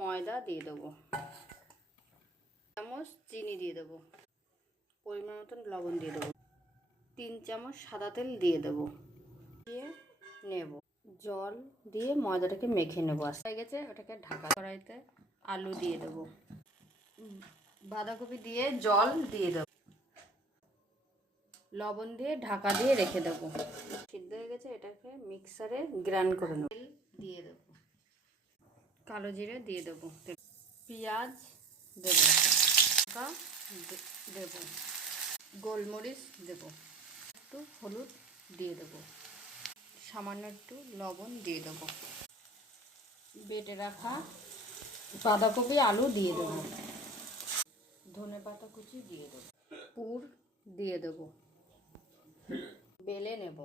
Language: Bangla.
ময়দা দিয়ে দেবো, চামচ চিনি দিয়ে দেবো, পরিমাণ মতন লবণ দিয়ে দেবো, 3 চামচ সাদা তেল দিয়ে দেবো, দিয়ে নেব, জল দিয়ে ময়দাটাকে মেখে নেবো। হয়ে গেছে, ওটাকে ঢাকা। কড়াইতে আলু দিয়ে দেবো, বাঁধাকপি দিয়ে জল দিয়ে দেবো, লবণ দিয়ে ঢাকা দিয়ে রেখে দেবো। সিদ্ধ হয়ে গেছে, এটাকে মিক্সারে গ্রাইন্ড করে নেব। তেল দিয়ে দেবো, কালো জিরে দিয়ে দেবো, পেঁয়াজ দেবো, লঙ্কা দেবো, গোলমরিচ দেবো, একটু হলুদ দিয়ে দেবো, সামান্য একটু লবণ দিয়ে দেবো, বেটে রাখা বাঁধাকপি আলু দিয়ে দেবো, ধনেপাতা কুচি দিয়ে দেবো, পুর দিয়ে দেবো, বেলে নেব।